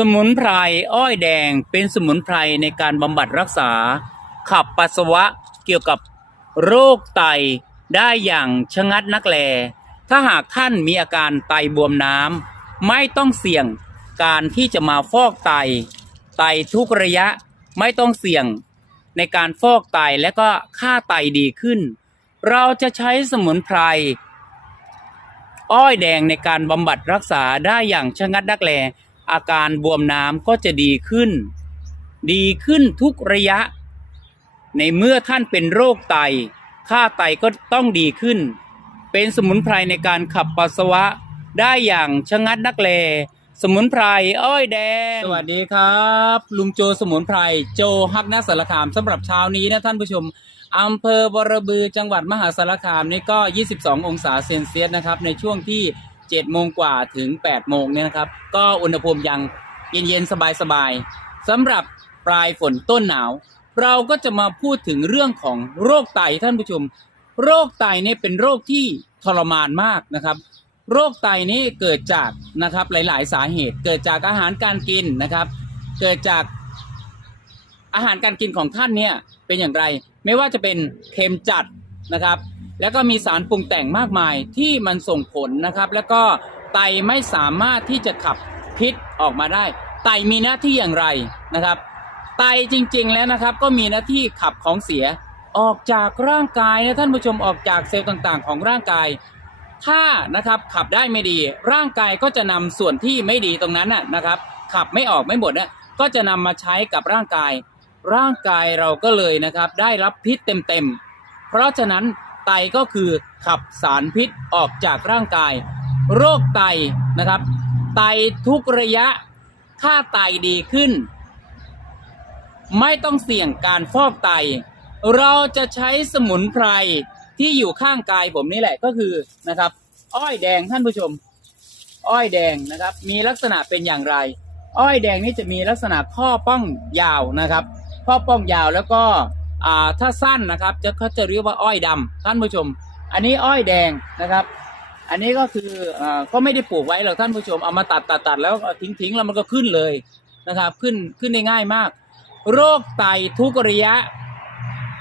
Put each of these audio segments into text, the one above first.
สมุนไพรอ้อยแดงเป็นสมุนไพรในการบำบัดรักษา ขับปัสสาวะเกี่ยวกับโรคไตได้อย่างชะงัดนักแล ถ้าหากท่านมีอาการไตบวมน้ำไม่ต้องเสี่ยงการที่จะมาฟอกไต ไตทุกระยะไม่ต้องเสี่ยงในการฟอกไตและก็ค่าไตดีขึ้น เราจะใช้สมุนไพรอ้อยแดงในการบำบัดรักษาได้อย่างชะงัดนักแล อาการบวมน้ำก็จะดีขึ้น ดีขึ้นทุกระยะ ในเมื่อท่านเป็นโรคไต ค่าไตก็ต้องดีขึ้น เป็นสมุนไพรในการขับปัสสาวะได้อย่างชะงัดนักแลสมุนไพร อ้อยแดง สวัสดีครับ ลุงโจสมุนไพร โจฮักนักสารคามสำหรับเช้านี้นะท่านผู้ชมอำเภอบรบือจังหวัดมหาสารคามนี่ก็ 22 องศาเซนเซียสนะครับในช่วงที่ 7โมงกว่าถึง8โมงเนี่ยนะครับ ก็อุณหภูมิยังเย็นๆ สบายๆสำหรับปลายฝนต้นหนาว เราก็จะมาพูดถึงเรื่องของโรคไตท่านผู้ชม โรคไตเนี่ยเป็นโรคที่ทรมานมากนะครับ โรคไตนี่เกิดจากนะครับหลาย ๆ สาเหตุ เกิดจากอาหารการกินนะครับ เกิดจากอาหารการกินของท่านเนี่ยเป็นอย่างไร ไม่ว่าจะเป็นเค็มจัดนะครับ แล้วก็มีสารปรุงแต่งมากมายที่มันส่งผลนะครับ แล้วก็ไตไม่สามารถที่จะขับพิษออกมาได้ ไตมีหน้าที่อย่างไรนะครับ ไตจริงๆแล้วนะครับ ก็มีหน้าที่ขับของเสียออกจากร่างกายนะท่านผู้ชมออกจากเซลล์ต่างๆ ของร่างกาย ถ้านะครับขับได้ไม่ดี ร่างกายก็จะนำส่วนที่ไม่ดีตรงนั้นน่ะนะครับ ขับไม่ออกไม่หมดนะก็จะนำมาใช้กับร่างกาย ร่างกายเราก็เลยนะครับ ได้รับพิษเต็มๆเพราะฉะนั้น ไตก็คือขับสารพิษออกจากร่างกาย โรคไตนะครับ ไตทุกระยะค่าไตดีขึ้น ไม่ต้องเสี่ยงการฟอกไต เราจะใช้สมุนไพรที่อยู่ข้างกายผมนี่แหละก็คือนะครับ อ้อยแดงท่านผู้ชม อ้อยแดงนะครับ มีลักษณะเป็นอย่างไร อ้อยแดงนี่จะมีลักษณะข้อป้องยาวนะครับ ข้อป้องยาวแล้วก็ ถ้าสั้นนะครับจะเขาจะเรียกว่าอ้อยดำท่านผู้ชม อันนี้อ้อยแดงนะครับ อันนี้ก็คืออก็ไม่ได้ปลูกไว้หรอกท่านผู้ชมเอามาตัดตัดตัดแล้วทิ้งทิ้งแล้วมันก็ขึ้นเลยนะครับ ขึ้นขึ้นได้ง่ายมาก โรคไตทุกระยะ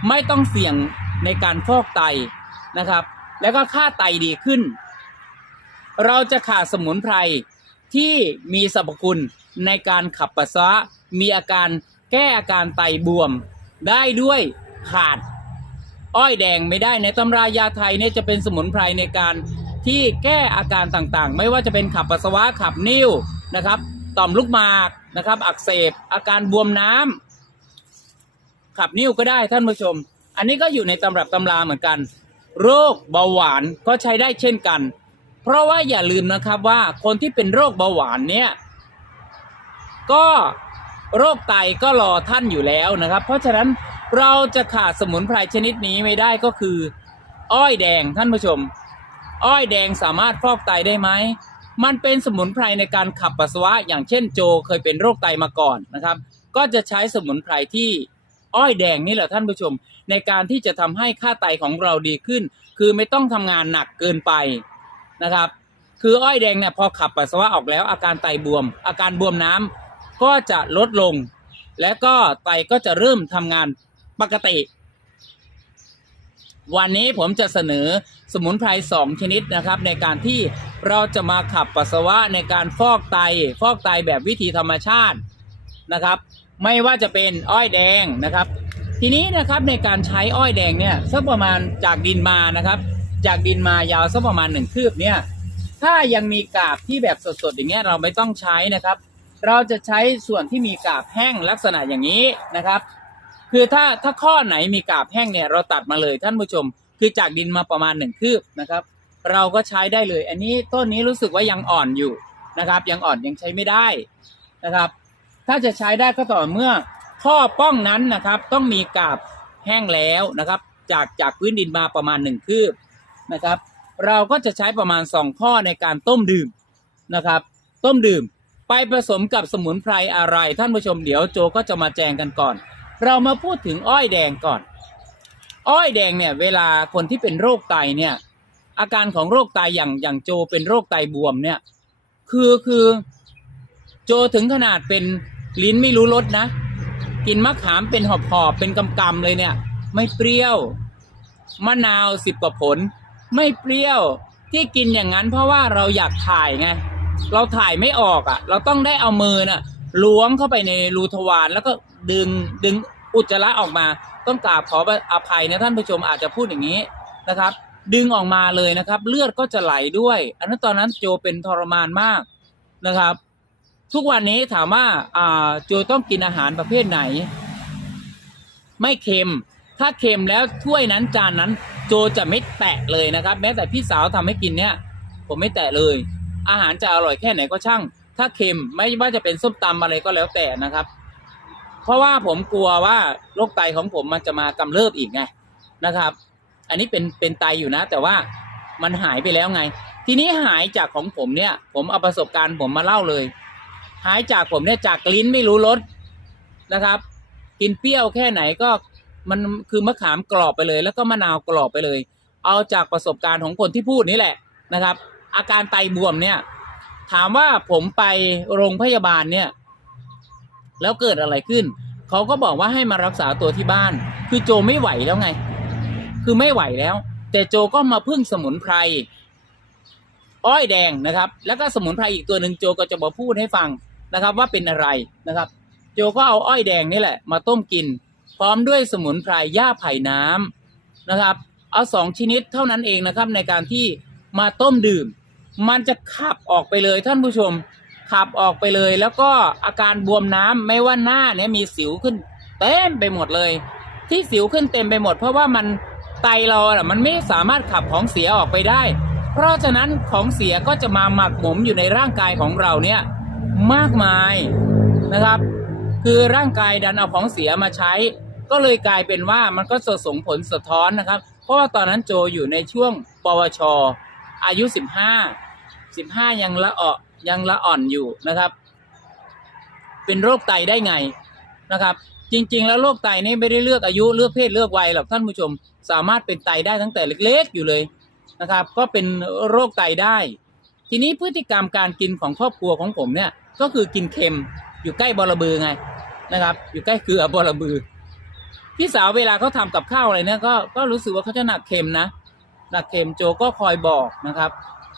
ไม่ต้องเสี่ยงในการฟอกไตนะครับ แล้วก็ค่าไตดีขึ้น เราจะขาดสมุนไพรที่มีสรรพคุณในการขับปัสสาวะมีอาการแก้อาการไตบวม ได้ด้วยขาดอ้อยแดงไม่ได้ในตำรายาไทยเนี่ยจะเป็นสมุนไพรในการที่แก้อาการต่างๆ ไม่ว่าจะเป็นขับปัสสาวะขับนิ่วนะครับต่อมลูกหมากนะครับ อักเสบอาการบวมน้ำขับนิ้วก็ได้ท่านผู้ชม อันนี้ก็อยู่ในตำรับตำราเหมือนกัน โรคเบาหวานก็ใช้ได้เช่นกัน เพราะว่าอย่าลืมนะครับว่าคนที่เป็นโรคเบาหวานเนี่ยก็ โรคไตก็รอท่านอยู่แล้วนะครับ เพราะฉะนั้นเราจะขาดสมุนไพรชนิดนี้ไม่ได้ก็คือ อ้อยแดงท่านผู้ชม อ้อยแดงสามารถฟอกไตได้ไหมมันเป็นสมุนไพรในการขับปัสสาวะ อย่างเช่นโจเคยเป็นโรคไตมาก่อนนะครับ ก็จะใช้สมุนไพรที่อ้อยแดงนี่แหละท่านผู้ชม ในการที่จะทำให้ค่าไตของเราดีขึ้น คือไม่ต้องทำงานหนักเกินไปนะครับ คืออ้อยแดงเนี่ยพอขับปัสสาวะออกแล้วอาการไตบวม อาการบวมน้ำ ก็จะลดลง และก็ไตก็จะเริ่มทำงานปกติ วันนี้ผมจะเสนอสมุนไพรสองชนิดนะครับ ในการที่เราจะมาขับปัสสาวะในการฟอกไต ฟอกไตแบบวิธีธรรมชาตินะครับ ไม่ว่าจะเป็นอ้อยแดงนะครับ ทีนี้นะครับในการใช้อ้อยแดงเนี่ยสักประมาณจากดินมานะครับ จากดินมายาวสักประมาณหนึ่งคืบเนี่ยถ้ายังมีกาบที่แบบสดๆอย่างเงี้ยเราไม่ต้องใช้นะครับ เราจะใช้ส่วนที่มีกาบแห้งลักษณะอย่างนี้นะครับ คือถ้าถ้าข้อไหนมีกาบแห้งเนี่ยเราตัดมาเลยท่านผู้ชม คือจากดินมาประมาณหนึ่งคืบนะครับ เราก็ใช้ได้เลย อันนี้ต้นนี้รู้สึกว่ายังอ่อนอยู่นะครับ ยังอ่อนยังใช้ไม่ได้นะครับ ถ้าจะใช้ได้ก็ต่อเมื่อข้อป้องนั้นนะครับ ต้องมีกาบแห้งแล้วนะครับ จากจากพื้นดินมาประมาณหนึ่งคืบนะครับ เราก็จะใช้ประมาณสองข้อในการต้มดื่มนะครับ ต้มดื่ม ไปผสมกับสมุนไพรอะไร ท่านผู้ชมเดี๋ยวโจก็จะมาแจงกันก่อน เรามาพูดถึงอ้อยแดงก่อน อ้อยแดงเนี่ยเวลาคนที่เป็นโรคไตเนี่ย อาการของโรคไตอย่างอย่างโจเป็นโรคไตบวมเนี่ย คือคือโจถึงขนาดเป็นลิ้นไม่รู้รสนะ กินมะขามเป็นหอบหอบๆเป็นกำกำๆเลยเนี่ย ไม่เปรี้ยวมะนาวสิบกว่าผล ไม่เปรี้ยวที่กินอย่างนั้นเพราะว่าเราอยากถ่ายไง เราถ่ายไม่ออกอะ เราต้องได้เอามือน่ะล้วงเข้าไปในรูทวารแล้วก็ดึงดึงอุจจาระออกมา ต้องกราบขออภัยนะท่านผู้ชมอาจจะพูดอย่างนี้นะครับ ดึงออกมาเลยนะครับ เลือดก็จะไหลด้วย อันนั้นตอนนั้นโจเป็นทรมานมากนะครับ ทุกวันนี้ถามว่าอ่าโจต้องกินอาหารประเภทไหน ไม่เค็ม ถ้าเค็มแล้วถ้วยนั้นจานนั้น โจจะไม่แตะเลยนะครับ แม้แต่พี่สาวทำให้กินเนี่ย ผมไม่แตะเลย อาหารจะอร่อยแค่ไหนก็ช่าง ถ้าเค็มไม่ว่าจะเป็นส้มตำอะไรก็แล้วแต่นะครับ เพราะว่าผมกลัวว่าโรคไตของผมมันจะมากำเริบอีกไงนะครับ อันนี้เป็นเป็นไตอยู่นะ แต่ว่ามันหายไปแล้วไง ทีนี้หายจากของผมเนี่ย ผมเอาประสบการณ์ผมมาเล่าเลย หายจากผมเนี่ยจากลิ้นไม่รู้รสนะครับ กินเปรี้ยวแค่ไหนก็มันคือมะขามกรอบไปเลย แล้วก็มะนาวกรอบไปเลย เอาจากประสบการณ์ของคนที่พูดนี่แหละนะครับ อาการไตบวมเนี่ย ถามว่าผมไปโรงพยาบาลเนี่ย แล้วเกิดอะไรขึ้น เขาก็บอกว่าให้มารักษาตัวที่บ้าน คือโจไม่ไหวแล้วไง คือไม่ไหวแล้ว แต่โจก็มาพึ่งสมุนไพรอ้อยแดงนะครับ แล้วก็สมุนไพรอีกตัวหนึ่งโจก็จะมาพูดให้ฟังนะครับ ว่าเป็นอะไรนะครับ โจก็เอาอ้อยแดงนี่แหละ มาต้มกิน พร้อมด้วยสมุนไพรหญ้าไผ่น้ำนะครับ เอาสองชนิดเท่านั้นเองนะครับในการที่มาต้มดื่ม มันจะขับออกไปเลยท่านผู้ชม ขับออกไปเลย แล้วก็อาการบวมน้ำไม่ว่าหน้าเนี่ยมีสิวขึ้นเต็มไปหมดเลย ที่สิวขึ้นเต็มไปหมด เพราะว่ามันไตเราอะมันไม่สามารถขับของเสียออกไปได้ เพราะฉะนั้นของเสียก็จะมาหมักหมมอยู่ในร่างกายของเราเนี่ยมากมายนะครับ คือร่างกายดันเอาของเสียมาใช้ ก็เลยกลายเป็นว่ามันก็สะสมผลสะท้อนนะครับ เพราะว่าตอนนั้นโจอยู่ในช่วงปวช อายุ 15 15ยังละอ่อยังละอ่อนอยู่นะครับ เป็นโรคไตได้ไงนะครับ จริง ๆ แล้วโรคไตนี่ไม่ได้เลือกอายุเลือกเพศเลือกวัยหรอกท่านผู้ชม สามารถเป็นไตได้ตั้งแต่เล็ก ๆ อยู่เลยนะครับ ก็เป็นโรคไตได้ ทีนี้พฤติกรรมการกินของครอบครัวของผมเนี่ย ก็คือกินเค็มอยู่ใกล้บอระบือไงนะครับ อยู่ใกล้เกลือบอระบือพี่สาวเวลาเขาทำกับข้าวอะไรเนี่ยก็ก็รู้สึกว่าเขาจะหนักเค็มนะหนักเค็มโจก็คอยบอกนะครับ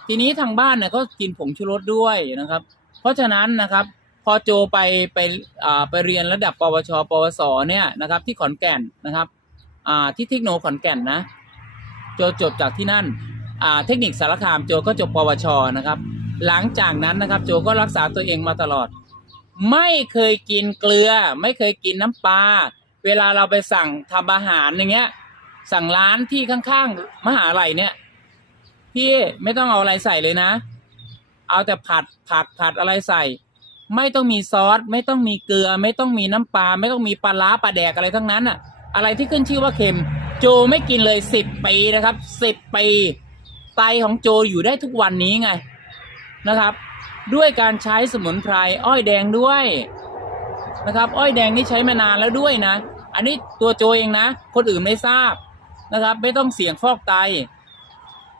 ทีนี้ทางบ้านเนี่ยก็กินผงชูรสด้วยนะครับ เพราะฉะนั้นนะครับ พอโจไปไปอ่าไปเรียนระดับปวช ปวสเนี่ยนะครับ ที่ขอนแก่นนะครับอ่าที่เทคโนขอนแก่นนะ โจจบจากที่นั่นอ่าเทคนิคสารคามโจก็จบปวชนะครับ หลังจากนั้นนะครับ โจก็รักษาตัวเองมาตลอด ไม่เคยกินเกลือ ไม่เคยกินน้ำปลาเวลาเราไปสั่งทำอาหารอย่างเงี้ย สั่งร้านที่ข้างๆมหาลัยเนี่ย พี่ไม่ต้องเอาอะไรใส่เลยนะ เอาแต่ผัดผักผัดอะไรใส่ ไม่ต้องมีซอสไม่ต้องมีเกลือ ไม่ต้องมีน้ำปลาไม่ต้องมีปลาร้าปลาแดกอะไรทั้งนั้นอะอะไรที่ขึ้นชื่อว่าเค็ม โจไม่กินเลยสิบปีนะครับสิบปีไตของโจอยู่ได้ทุกวันนี้ไงนะครับ ด้วยการใช้สมุนไพรอ้อยแดงด้วยนะครับ อ้อยแดงนี่ใช้มานานแล้วด้วยนะ อันนี้ตัวโจเองนะ คนอื่นไม่ทราบนะครับ ไม่ต้องเสี่ยงฟอกไต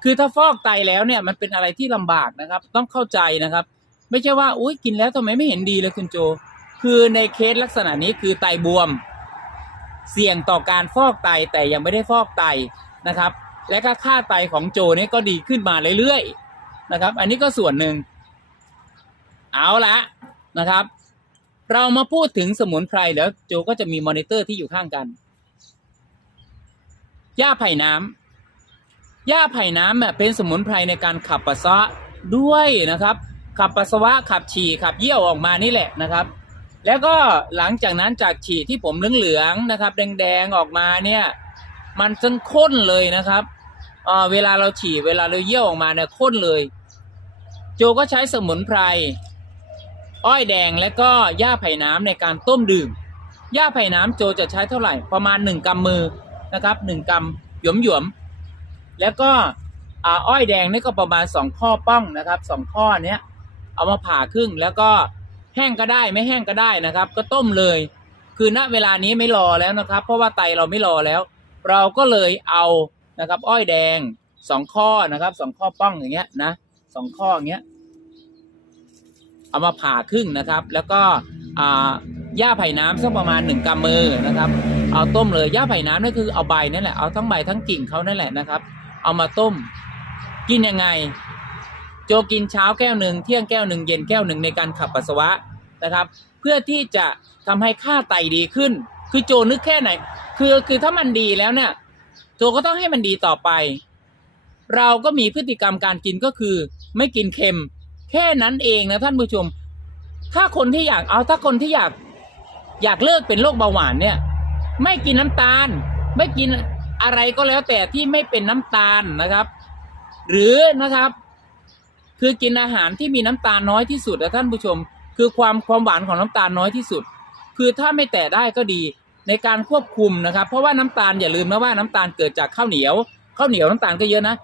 คือถ้าฟอกไตแล้วเนี่ยมันเป็นอะไรที่ลำบากนะครับ ต้องเข้าใจนะครับ ไม่ใช่ว่าอุ้ยกินแล้วทำไมไม่เห็นดีเลยคุณโจ คือในเคสลักษณะนี้คือไตบวม เสี่ยงต่อการฟอกไตแต่ยังไม่ได้ฟอกไตนะครับ และก็ค่าไตของโจเนี่ยก็ดีขึ้นมาเรื่อยๆนะครับ อันนี้ก็ส่วนหนึ่งเอาละนะครับ เรามาพูดถึงสมุนไพรแล้วโจก็จะมีมอนิเตอร์ที่อยู่ข้างกันหญ้าไผ่น้ำ หญ้าไผ่น้ำเนี่ยเป็นสมุนไพรในการขับปัสสาวะด้วยนะครับ ขับปัสสาวะขับฉี่ขับเยี่ยวออกมานี่แหละนะครับ แล้วก็หลังจากนั้นจากฉี่ที่ผมเหลืองๆนะครับ แดงๆออกมาเนี่ย มันจึงข้นเลยนะครับเเวลาเราฉี่เวลาเราเยี่ยวออกมาเนี่ยข้นเลย โจก็ใช้สมุนไพร อ้อยแดงและก็หญ้าไผ่น้ำในการต้มดื่มหญ้าไผ่น้ำโจจะใช้เท่าไหร่ประมาณหนึ่งกำมือนะครับหนึ่งกำหยมหยวมๆ แล้วก็อ้อยแดงนี่ก็ประมาณสองข้อป้องนะครับสองข้อเนี้ยเอามาผ่าครึ่งแล้วก็แห้งก็ได้ไม่แห้งก็ได้นะครับ ก็ต้มเลย คือณเวลานี้ไม่รอแล้วนะครับ เพราะว่าไตเราไม่รอแล้ว เราก็เลยเอานะครับ อ้อยแดงสองข้อนะครับสองข้อป้องอย่างเงี้ยนะสองข้ออย่างเงี้ยเอามาผ่าครึ่งนะครับ แล้วก็หญ้าไผ่น้ำสักประมาณหนึ่งกำมือนะครับ เอาต้มเลยหญ้าไผ่น้ำนั่นคือเอาใบนั่นแหละเอาทั้งใบทั้งกิ่งเขานั่นแหละนะครับ เอามาต้ม กินยังไง โจกินเช้าแก้วหนึ่งเที่ยงแก้วหนึ่งเย็นแก้วหนึ่งในการขับปัสสาวะนะครับ เพื่อที่จะทำให้ค่าไตดีขึ้น คือโจนึกแค่ไหน คือคือถ้ามันดีแล้วเนี่ยโจก็ต้องให้มันดีต่อไป เราก็มีพฤติกรรมการกินก็คือ ไม่กินเค็ม แค่นั้นเองนะท่านผู้ชม ถ้าคนที่อยากเอาถ้าคนที่อยากอยากเลิกเป็นโรคเบาหวานเนี่ย ไม่กินน้ำตาล ไม่กิน อะไรก็แล้วแต่ที่ไม่เป็นน้ำตาลนะครับ หรือนะครับ คือกินอาหารที่มีน้ำตาลน้อยที่สุดนะท่านผู้ชม คือความความหวานของน้ำตาลน้อยที่สุด คือถ้าไม่แตะได้ก็ดีในการควบคุมนะครับ เพราะว่าน้ำตาลอย่าลืมนะว่าน้ำตาลเกิดจากข้าวเหนียวข้าวเหนียวน้ำตาลก็เยอะนะ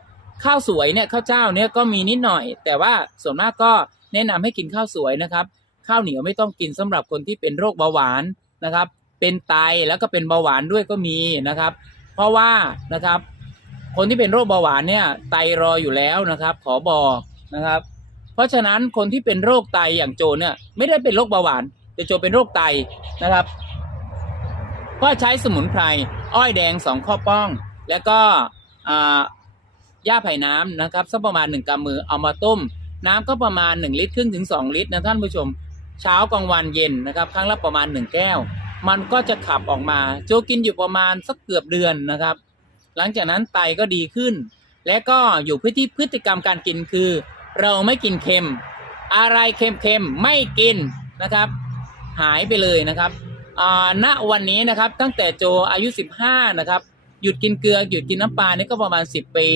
ข้าวสวยเนี่ยข้าวเจ้าเนี่ยก็มีนิดหน่อย แต่ว่าส่วนมากก็แนะนำให้กินข้าวสวยนะครับ ข้าวเหนียวไม่ต้องกินสำหรับคนที่เป็นโรคเบาหวานนะครับ เป็นไตแล้วก็เป็นเบาหวานด้วยก็มีนะครับ เพราะว่านะครับ คนที่เป็นโรคเบาหวานเนี่ยไตรออยู่แล้วนะครับ ขอบอกนะครับ เพราะฉะนั้นคนที่เป็นโรคไตอย่างโจเนี่ยไม่ได้เป็นโรคเบาหวานแต่โจเป็นโรคไตนะครับ ก็ใช้สมุนไพรอ้อยแดงสองข้อป้อง แล้วก็อ่าหญ้าไผ่น้ำนะครับสักประมาณหนึ่งกำมือเอามาต้ม น้ำก็ประมาณหนึ่งลิตรครึ่งถึงสองลิตรนะท่านผู้ชม เช้ากลางวันเย็นนะครับ ครั้งละประมาณหนึ่งแก้ว มันก็จะขับออกมา โจกินอยู่ประมาณสักเกือบเดือนนะครับ หลังจากนั้นไตก็ดีขึ้น และก็อยู่พฤติพฤติกรรมการกินคือ เราไม่กินเค็ม อะไรเค็มๆไม่กินนะครับ หายไปเลยนะครับณวันนี้นะครับตั้งแต่โจอายุ 15 นะครับ หยุดกินเกลือหยุดกินน้ำปลานี่ก็ประมาณ 10 ปี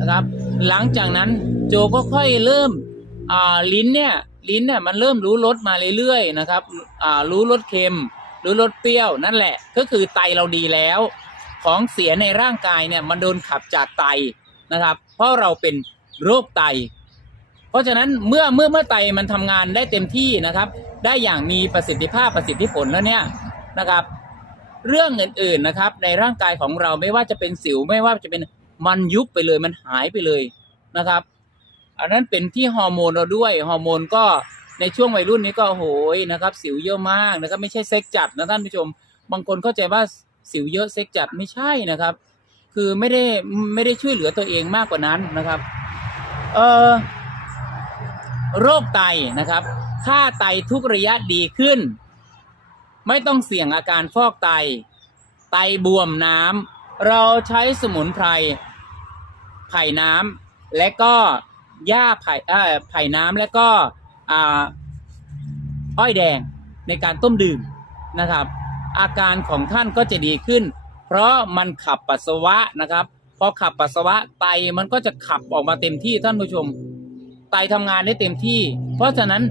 นะครับ หลังจากนั้นโจก็ค่อยเริ่มลิ้นเนี่ยลิ้นเนี่ยมันเริ่มรู้รสมาเรื่อยๆนะครับรู้รสเค็ม รู้รสเปรี้ยวนั่นแหละ ก็คือไตเราดีแล้ว ของเสียในร่างกายเนี่ยมันโดนขับจากไตนะครับ เพราะเราเป็นโรคไต เพราะฉะนั้นเมื่อเมื่อเมื่อไตมันทำงานได้เต็มที่นะครับ ได้อย่างมีประสิทธิภาพประสิทธิผลแล้วเนี่ยนะครับ เรื่องอื่นๆนะครับ ในร่างกายของเราไม่ว่าจะเป็นสิวไม่ว่าจะเป็นมันยุบไปเลยมันหายไปเลยนะครับ อันนั้นเป็นที่ฮอร์โมนเราด้วยฮอร์โมนก็ ในช่วงวัยรุ่นนี้ก็โหยนะครับ สิวเยอะมากนะครับ ไม่ใช่เซ็กจัดนะท่านผู้ชม บางคนเข้าใจว่าสิวเยอะเซ็กจัดไม่ใช่นะครับ คือไม่ได้ไม่ได้ช่วยเหลือตัวเองมากกว่านั้นนะครับ เออโรคไตนะครับ ค่าไตทุกระยะดีขึ้น ไม่ต้องเสี่ยงอาการฟอกไต ไตบวมน้ำเราใช้สมุนไพรไผ่น้ำและก็หญ้าไผ่เอ่อไผ่น้ำและก็ อ้อยแดงในการต้มดื่มนะครับ อาการของท่านก็จะดีขึ้น เพราะมันขับปัสสาวะนะครับพอขับปัสสาวะไตมันก็จะขับออกมาเต็มที่ท่านผู้ชม ไตทำงานได้เต็มที่ เพราะฉะนั้น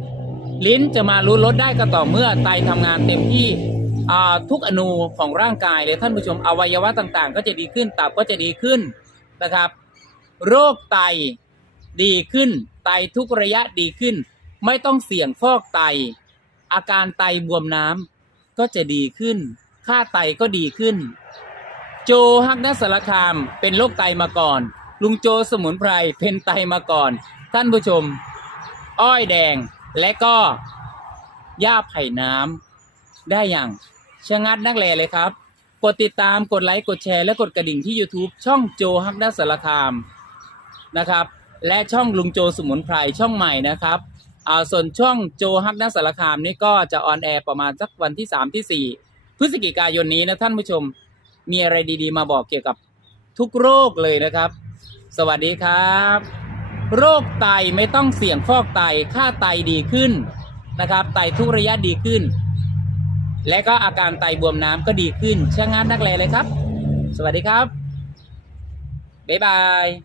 ลิ้นจะมารู้รสได้ก็ต่อเมื่อไตทำงานเต็มที่ทุกอนูของร่างกายเลยท่านผู้ชมอวัยวะต่างๆ ก็จะดีขึ้นตับก็จะดีขึ้นนะครับ โรคไตดีขึ้น ไตทุกระยะดีขึ้น ไม่ต้องเสี่ยงฟอกไต อาการไตบวมน้ำก็จะดีขึ้น ค่าไตก็ดีขึ้น โจฮักนัสสารคามเป็นโรคไตมาก่อน ลุงโจสมุนไพรเป็นไตมาก่อน ท่านผู้ชม อ้อยแดงและก็หญ้าไผ่น้ำได้อย่างชะงัดนักแลเลยครับ กดติดตามกดไลค์กดแชร์และกดกระดิ่งที่ YouTube ช่องโจฮักนัสสารคามนะครับ และช่องลุงโจสมุนไพรช่องใหม่นะครับ อ่าส่วนช่องโจฮักนัสสารคามนี่ก็จะออนแอร์ประมาณสักวันที่3ที่4พฤศจิกายนนี้นะท่านผู้ชมมีอะไรดีๆ มาบอกเกี่ยวกับทุกโรคเลยนะครับ สวัสดีครับ โรคไตไม่ต้องเสี่ยงฟอกไตค่าไตดีขึ้นนะครับ ไตทุกระยะดีขึ้น และก็อาการไตบวมน้ำก็ดีขึ้นช่างงานนักแลเลยครับ สวัสดีครับ บ๊ายบาย